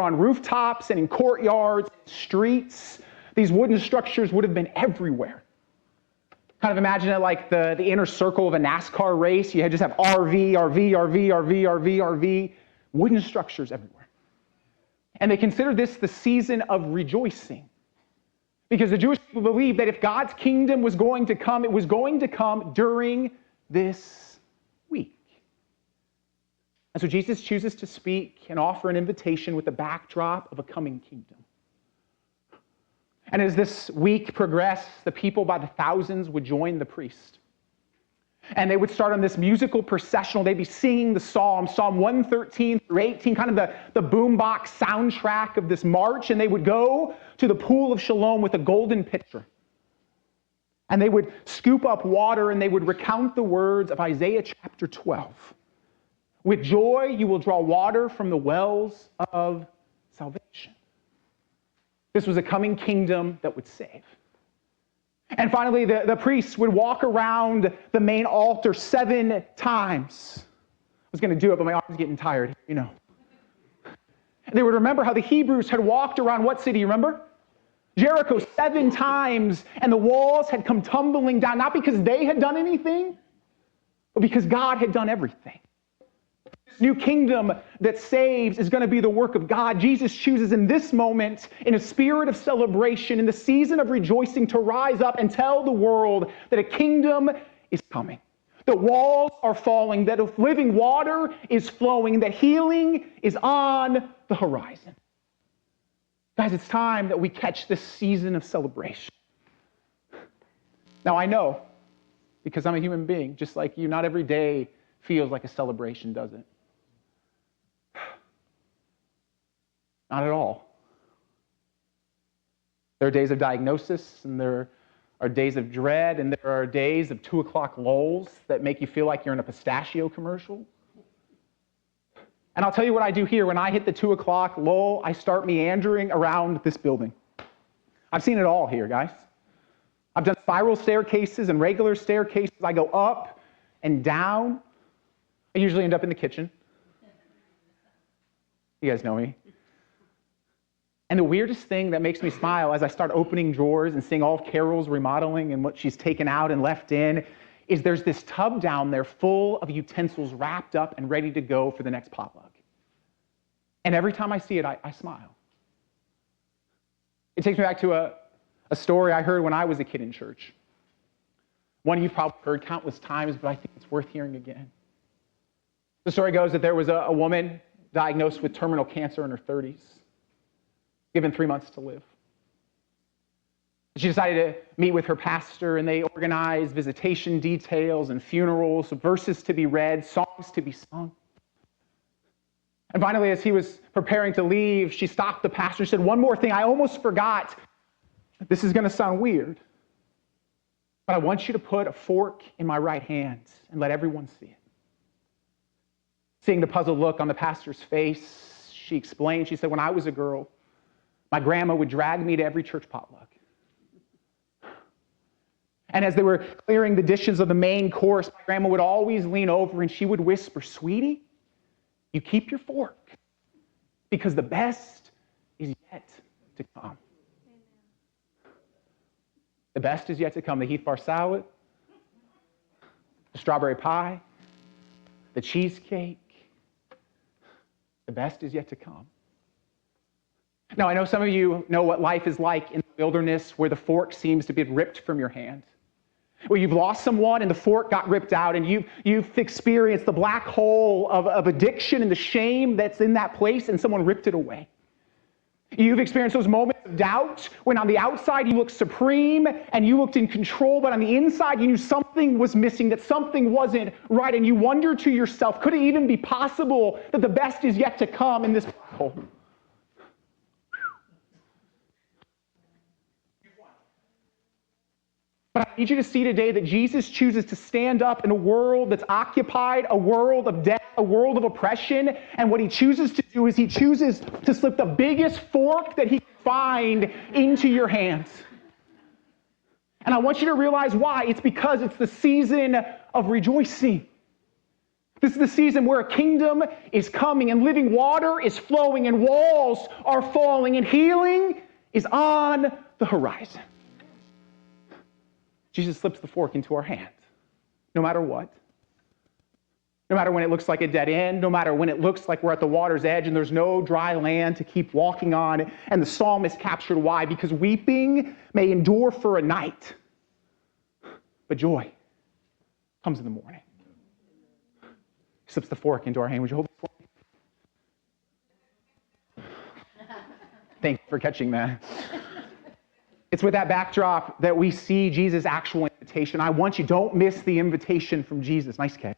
were on rooftops and in courtyards, streets. These wooden structures would have been everywhere. Kind of imagine it like the inner circle of a NASCAR race. You just have RV, RV, RV, RV, RV, RV, wooden structures everywhere. And they consider this the season of rejoicing. Because the Jewish people believed that if God's kingdom was going to come, it was going to come during this week. And so Jesus chooses to speak and offer an invitation with the backdrop of a coming kingdom. And as this week progressed, the people by the thousands would join the priest. And they would start on this musical processional. They'd be singing the Psalms, Psalm 113 through 18, kind of the boombox soundtrack of this march. And they would go to the pool of Siloam with a golden pitcher. And they would scoop up water and they would recount the words of Isaiah chapter 12. With joy you will draw water from the wells of salvation. This was a coming kingdom that would save. And finally, the priests would walk around the main altar 7 times. I was going to do it, but my arm's getting tired, you know. And they would remember how the Hebrews had walked around what city, remember? Jericho 7 times, and the walls had come tumbling down, not because they had done anything, but because God had done everything. New kingdom that saves is going to be the work of God. Jesus chooses in this moment, in a spirit of celebration, in the season of rejoicing, to rise up and tell the world that a kingdom is coming. The walls are falling, that living water is flowing, that healing is on the horizon. Guys, it's time that we catch this season of celebration. Now, I know, because I'm a human being, just like you, not every day feels like a celebration, does it? Not at all. There are days of diagnosis, and there are days of dread, and there are days of 2 o'clock lulls that make you feel like you're in a pistachio commercial. And I'll tell you what I do here. When I hit the 2 o'clock lull, I start meandering around this building. I've seen it all here, guys. I've done spiral staircases and regular staircases. I go up and down. I usually end up in the kitchen. You guys know me. And the weirdest thing that makes me smile as I start opening drawers and seeing all of Carol's remodeling and what she's taken out and left in is there's this tub down there full of utensils wrapped up and ready to go for the next potluck. And every time I see it, I smile. It takes me back to a story I heard when I was a kid in church. One you've probably heard countless times, but I think it's worth hearing again. The story goes that there was a woman diagnosed with terminal cancer in her 30s. Given 3 months to live. She decided to meet with her pastor, and they organized visitation details and funerals, verses to be read, songs to be sung. And finally, as he was preparing to leave, she stopped the pastor and said, "One more thing, I almost forgot. This is going to sound weird, but I want you to put a fork in my right hand and let everyone see it." Seeing the puzzled look on the pastor's face, she explained, she said, "When I was a girl, my grandma would drag me to every church potluck. And as they were clearing the dishes of the main course, my grandma would always lean over and she would whisper, 'Sweetie, you keep your fork because the best is yet to come.'" The best is yet to come. The Heath Bar salad, the strawberry pie, the cheesecake. The best is yet to come. Now, I know some of you know what life is like in the wilderness where the fork seems to be ripped from your hand, where you've lost someone and the fork got ripped out, and you've experienced the black hole of addiction and the shame that's in that place, and someone ripped it away. You've experienced those moments of doubt when on the outside you looked supreme and you looked in control, but on the inside you knew something was missing, that something wasn't right, and you wonder to yourself, could it even be possible that the best is yet to come in this black hole? But I need you to see today that Jesus chooses to stand up in a world that's occupied, a world of death, a world of oppression, and what he chooses to do is he chooses to slip the biggest fork that he can find into your hands. And I want you to realize why. It's because it's the season of rejoicing. This is the season where a kingdom is coming and living water is flowing and walls are falling and healing is on the horizon. Jesus slips the fork into our hand, no matter what. No matter when it looks like a dead end, no matter when it looks like we're at the water's edge and there's no dry land to keep walking on. And the psalmist captured why? Because weeping may endure for a night, but joy comes in the morning. He slips the fork into our hand. Would you hold it for me? Thank you for catching that. It's with that backdrop that we see Jesus' actual invitation. I want you, don't miss the invitation from Jesus. Nice catch.